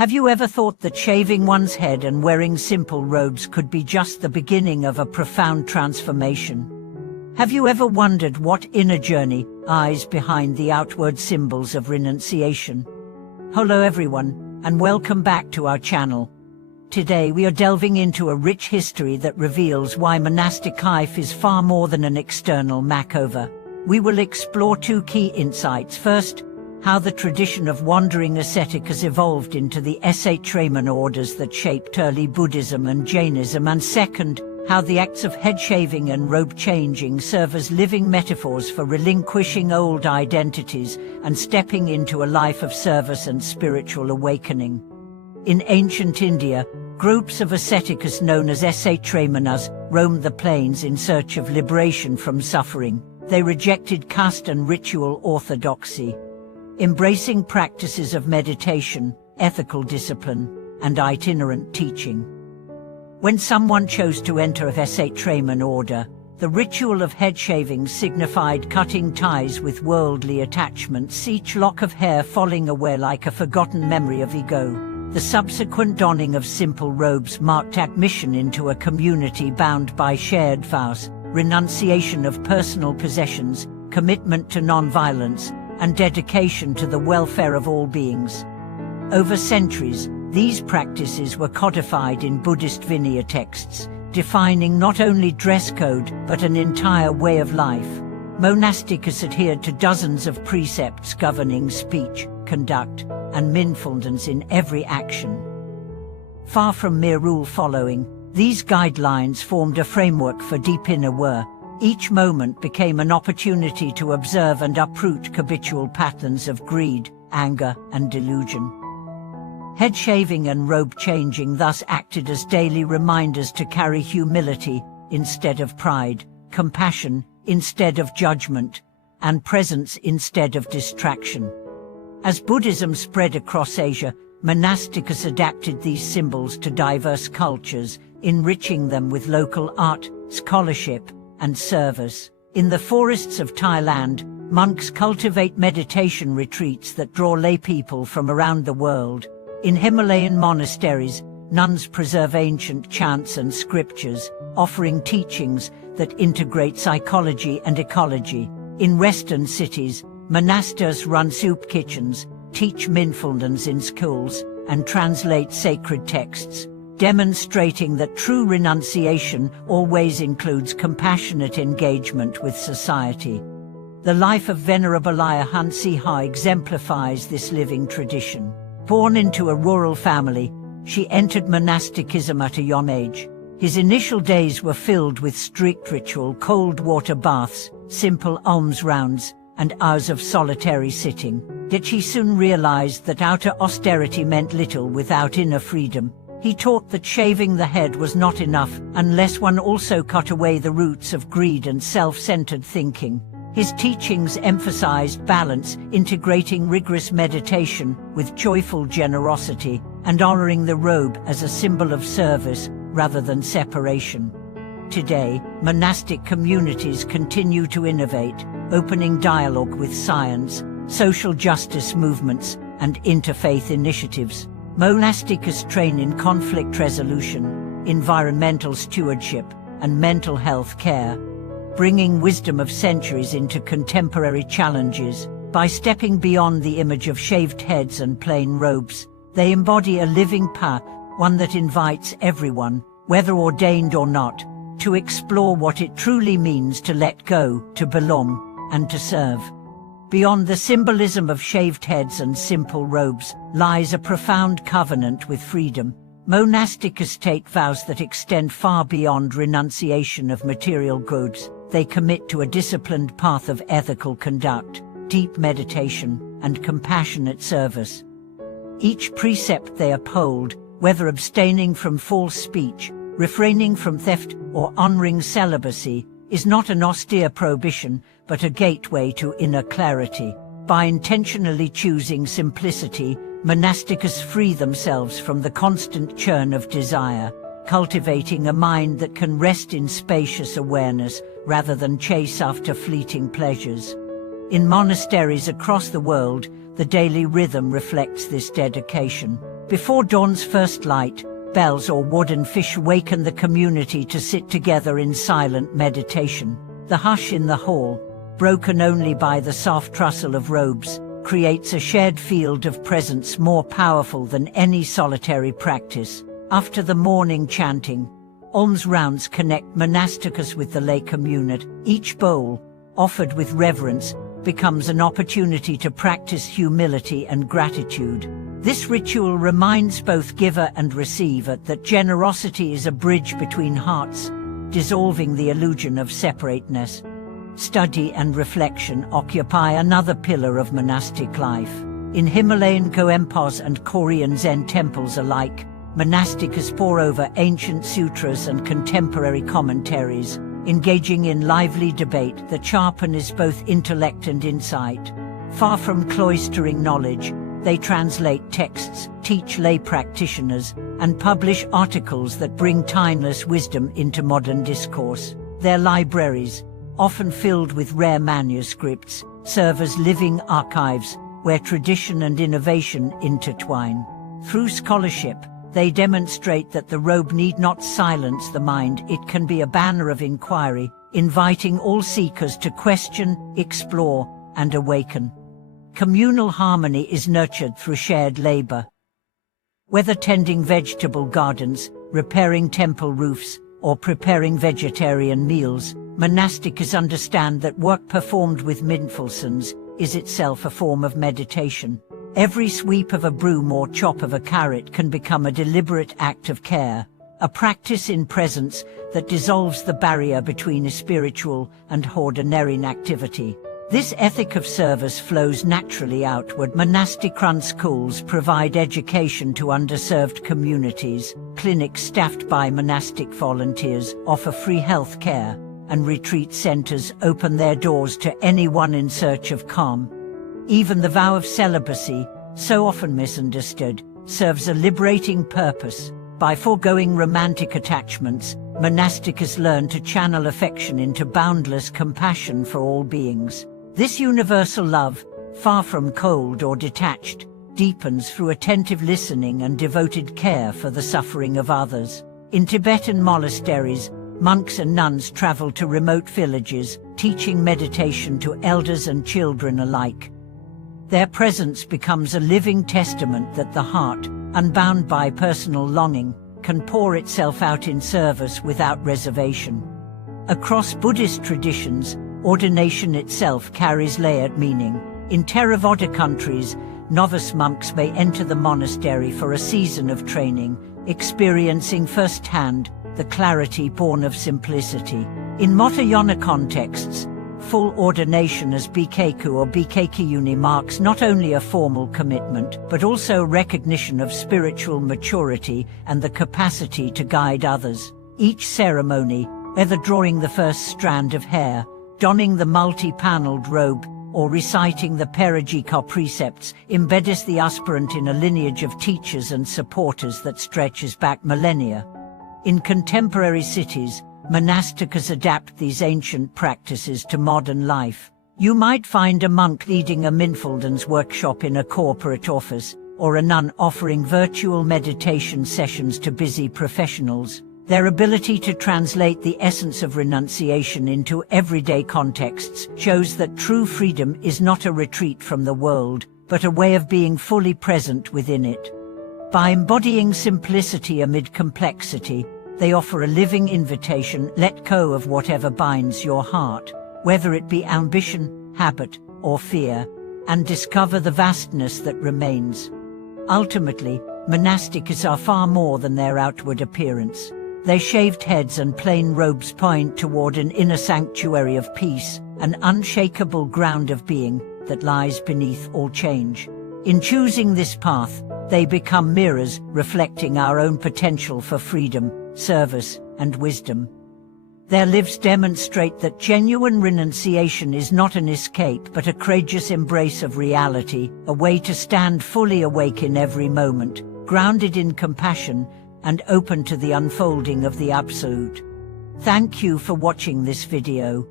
Have you ever thought that shaving one's head and wearing simple robes could be just the beginning of a profound transformation? Have you ever wondered what inner journey lies behind the outward symbols of renunciation? Hello everyone, and welcome back to our channel. Today we are delving into a rich history that reveals why monastic life is far more than an external makeover. We will explore two key insights. First, how the tradition of wandering ascetic has evolved into the ascet-shrayman orders that shaped early Buddhism and Jainism, and second, how the acts of head shaving and robe changing serve as living metaphors for relinquishing old identities and stepping into a life of service and spiritual awakening. In ancient India, groups of ascetics known as ascet-shraymanas roamed the plains in search of liberation from suffering. They rejected caste and ritual orthodoxy, embracing practices of meditation, ethical discipline, and itinerant teaching. When someone chose to enter an ascet-shrayman order, the ritual of head shaving signified cutting ties with worldly attachments, each lock of hair falling away like a forgotten memory of ego. The subsequent donning of simple robes marked admission into a community bound by shared vows, renunciation of personal possessions, commitment to non-violence, and dedication to the welfare of all beings. Over centuries, these practices were codified in Buddhist Vinaya texts, defining not only dress code but an entire way of life. Monastics adhered to dozens of precepts governing speech, conduct, and mindfulness in every action. Far from mere rule following, these guidelines formed a framework for deep inner work. Each moment became an opportunity to observe and uproot habitual patterns of greed, anger, and delusion. Head shaving and robe changing thus acted as daily reminders to carry humility instead of pride, compassion instead of judgment, and presence instead of distraction. As Buddhism spread across Asia, monastics adapted these symbols to diverse cultures, enriching them with local art, scholarship, and service. In the forests of Thailand, monks cultivate meditation retreats that draw lay people from around the world. In Himalayan monasteries, nuns preserve ancient chants and scriptures, offering teachings that integrate psychology and ecology. In Western cities, monastics run soup kitchens, teach mindfulness in schools, and translate sacred texts, demonstrating that true renunciation always includes compassionate engagement with society. The life of Venerable Ayahan Siha exemplifies this living tradition. Born into a rural family, she entered monasticism at a young age. His initial days were filled with strict ritual, cold water baths, simple alms rounds, and hours of solitary sitting. Yet she soon realized that outer austerity meant little without inner freedom. He taught that shaving the head was not enough unless one also cut away the roots of greed and self-centered thinking. His teachings emphasized balance, integrating rigorous meditation with joyful generosity, and honoring the robe as a symbol of service rather than separation. Today, monastic communities continue to innovate, opening dialogue with science, social justice movements, and interfaith initiatives. Monastics train in conflict resolution, environmental stewardship, and mental health care, bringing wisdom of centuries into contemporary challenges. By stepping beyond the image of shaved heads and plain robes, they embody a living path, one that invites everyone, whether ordained or not, to explore what it truly means to let go, to belong, and to serve. Beyond the symbolism of shaved heads and simple robes lies a profound covenant with freedom. Monastics take vows that extend far beyond renunciation of material goods. They commit to a disciplined path of ethical conduct, deep meditation, and compassionate service. Each precept they uphold, whether abstaining from false speech, refraining from theft, or honoring celibacy, is not an austere prohibition, but a gateway to inner clarity. By intentionally choosing simplicity, monastics free themselves from the constant churn of desire, cultivating a mind that can rest in spacious awareness rather than chase after fleeting pleasures. In monasteries across the world, the daily rhythm reflects this dedication. Before dawn's first light, bells or wooden fish waken the community to sit together in silent meditation. The hush in the hall, broken only by the soft rustle of robes, creates a shared field of presence more powerful than any solitary practice. After the morning chanting, alms rounds connect monasticus with the lay community. Each bowl, offered with reverence, becomes an opportunity to practice humility and gratitude. This ritual reminds both giver and receiver that generosity is a bridge between hearts, dissolving the illusion of separateness. Study and reflection occupy another pillar of monastic life. In Himalayan Goempos and Korean Zen temples alike, monasticus pore over ancient sutras and contemporary commentaries, engaging in lively debate that sharpens both intellect and insight. Far from cloistering knowledge, they translate texts, teach lay practitioners, and publish articles that bring timeless wisdom into modern discourse. Their libraries, often filled with rare manuscripts, serve as living archives where tradition and innovation intertwine. Through scholarship, they demonstrate that the robe need not silence the mind, it can be a banner of inquiry, inviting all seekers to question, explore, and awaken. Communal harmony is nurtured through shared labor. Whether tending vegetable gardens, repairing temple roofs, or preparing vegetarian meals, monasticus understand that work performed with mindfulness is itself a form of meditation. Every sweep of a broom or chop of a carrot can become a deliberate act of care, a practice in presence that dissolves the barrier between a spiritual and ordinary activity. This ethic of service flows naturally outward. Monastic-run schools provide education to underserved communities. Clinics staffed by monastic volunteers offer free health care, and retreat centers open their doors to anyone in search of calm. Even the vow of celibacy, so often misunderstood, serves a liberating purpose. By foregoing romantic attachments, monasticus learn to channel affection into boundless compassion for all beings. This universal love, far from cold or detached, deepens through attentive listening and devoted care for the suffering of others. In Tibetan monasteries, monks and nuns travel to remote villages, teaching meditation to elders and children alike. Their presence becomes a living testament that the heart, unbound by personal longing, can pour itself out in service without reservation. Across Buddhist traditions, ordination itself carries layered meaning. In Theravada countries, novice monks may enter the monastery for a season of training, experiencing firsthand the clarity born of simplicity. In Mahayana contexts, full ordination as bhikkhu or bhikkhuni marks not only a formal commitment, but also recognition of spiritual maturity and the capacity to guide others. Each ceremony, whether drawing the first strand of hair, donning the multi-paneled robe, or reciting the Parajika precepts, embeds the aspirant in a lineage of teachers and supporters that stretches back millennia. In contemporary cities, monasticus adapt these ancient practices to modern life. You might find a monk leading a mindfulness workshop in a corporate office, or a nun offering virtual meditation sessions to busy professionals. Their ability to translate the essence of renunciation into everyday contexts shows that true freedom is not a retreat from the world, but a way of being fully present within it. By embodying simplicity amid complexity, they offer a living invitation: let go of whatever binds your heart, whether it be ambition, habit, or fear, and discover the vastness that remains. Ultimately, monasticus are far more than their outward appearance. Their shaved heads and plain robes point toward an inner sanctuary of peace, an unshakable ground of being that lies beneath all change. In choosing this path, they become mirrors reflecting our own potential for freedom, service, and wisdom. Their lives demonstrate that genuine renunciation is not an escape but a courageous embrace of reality, a way to stand fully awake in every moment, grounded in compassion, and open to the unfolding of the Absolute. Thank you for watching this video.